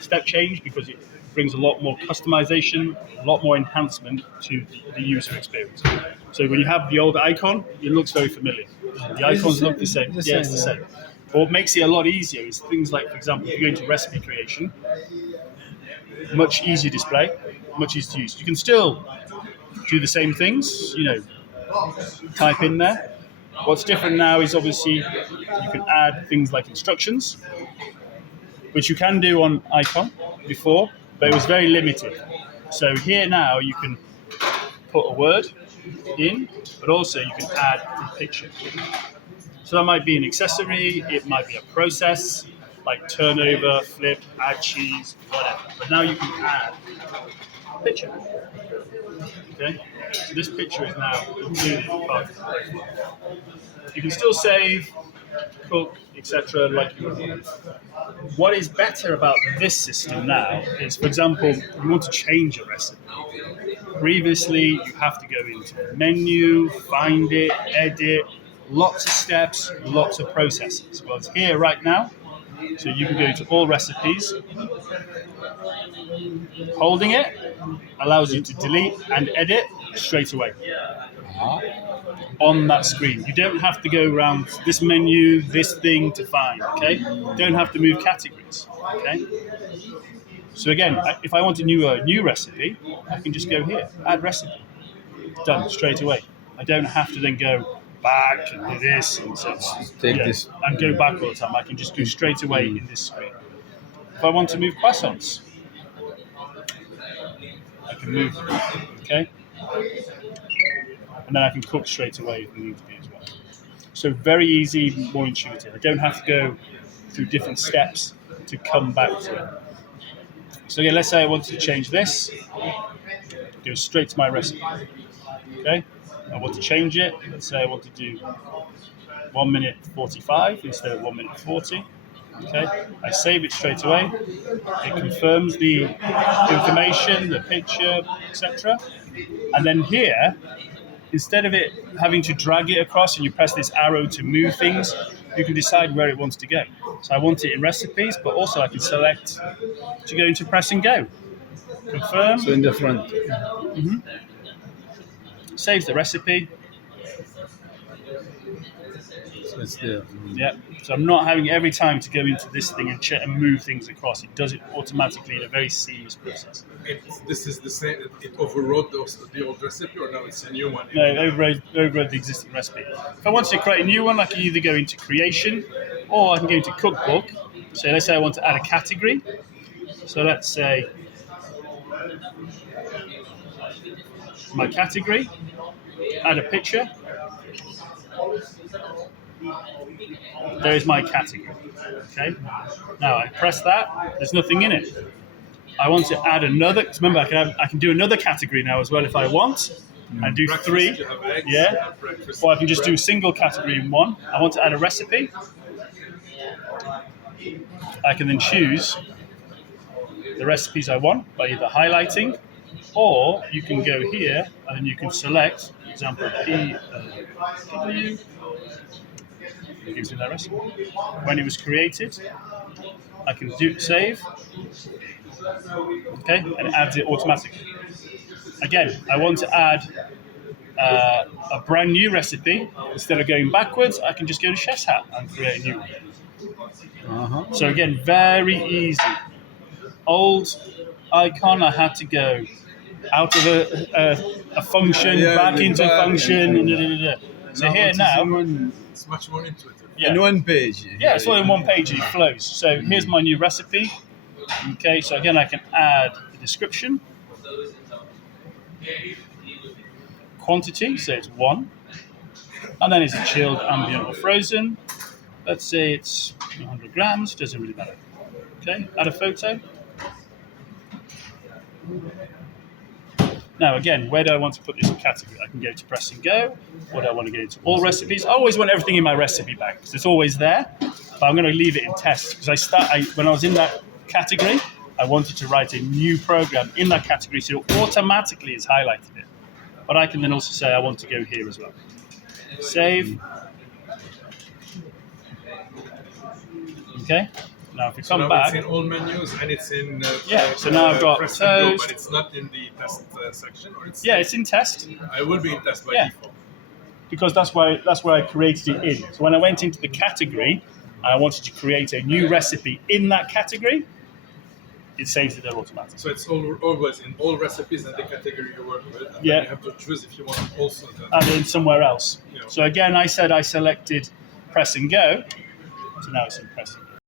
step change because it brings a lot more customization, a lot more enhancement to the user experience. So when you have the old icon, it looks very familiar. The icons look the same. Yeah, it's the same. But what makes it a lot easier is things like, for example, if you go into recipe creation, much easier display, much easier to use. You can still do the same things, type in there. What's different now is obviously you can add things like instructions, which you can do on icon before, but it was very limited. So here now you can put a word in, but also you can add a picture. So that might be an accessory, it might be a process, like turnover, flip, add cheese, whatever. But now you can add a picture. Okay? So this picture is now included in part of the profile. You can still save, cook, etc. like you would. What is better about this system now is, for example, you want to change a recipe. Previously, you have to go into the menu, find it, edit, lots of steps, lots of processes. Well, it's here right now, so you can go to all recipes. Holding it allows you to delete and edit straight away on that screen. You don't have to go around this menu, this thing to find, okay? You don't have to move categories, okay? So again, if I want a new recipe, I can just go here, add recipe. Done, straight away. I don't have to then go back and do this and this and go back all the time. I can just do straight away in this screen. If I want to move croissants, I can move them, okay? And then I can cook straight away if it needs to be as well. So very easy, more intuitive. I don't have to go through different steps to come back to it. So again, let's say I wanted to change this, go straight to my recipe. Okay, I want to change it. Let's say I want to do 1 minute 45 instead of 1 minute 40. Okay, I save it straight away. It confirms the information, the picture, etc. And then here, instead of it having to drag it across and you press this arrow to move things, you can decide where it wants to go. So I want it in recipes, but also I can select to go into press and go. Confirm. So in the front. Saves the recipe. So it's there. Yeah. So I'm not having every time to go into this thing and check and move things across. It does it automatically in a very seamless process. This is the same. It overrode the old recipe, or now it's a new one? No, overrode the existing recipe. If I wanted to create a new one, I can either go into creation or I can go into cookbook. So let's say I want to add a category. So let's say my category, add a picture. There's my category. Okay. Now I press that. There's nothing in it. I want to add another. Remember, I can do another category now as well if I want, and do Breakfast, 3. you have eggs, Yeah. breakfast, Or I can just do bread. single category in one. I want to add a recipe. I can then choose the recipes I want by either highlighting, or you can go here and then you can select, for example, PW. It gives me that recipe. When it was created, I can do save. Okay, and it adds it automatically. Again, I want to add a brand new recipe. Instead of going backwards, I can just go to Chef's Hat and create a new one. So again, very easy. Old icon, I had to go out of a function, back into a function. So here now, It's much more intuitive. yeah, In one page. yeah, it's all in one page and it flows. So here's my new recipe. Okay, so again, I can add the description, quantity, so it's 1, and then is it chilled, ambient, or frozen? Let's say it's 100 grams, doesn't really matter. Okay, add a photo. Now again, where do I want to put this category? I can go to press and go, or do I want to go into all recipes? I always want everything in my recipe bank because it's always there, but I'm going to leave it in test because when I was in that category, I wanted to write a new program in that category, so automatically it's highlighted it. But I can then also say I want to go here as well. Save. Okay, Now, if we So come now back, it's in all menus and it's in so now I've got press and go, toast. but it's not in the test section, or it's it's in test I will be in test by Yeah. default. because that's where I created it in. So when I went into the category and I wanted to create a new recipe in that category, it saves it there automatically. So it's always in all recipes and the category you work with, and Yeah. then you have to choose if you want also the And then somewhere else. Yeah. So again, I said I selected press and go. So now it's in press and go.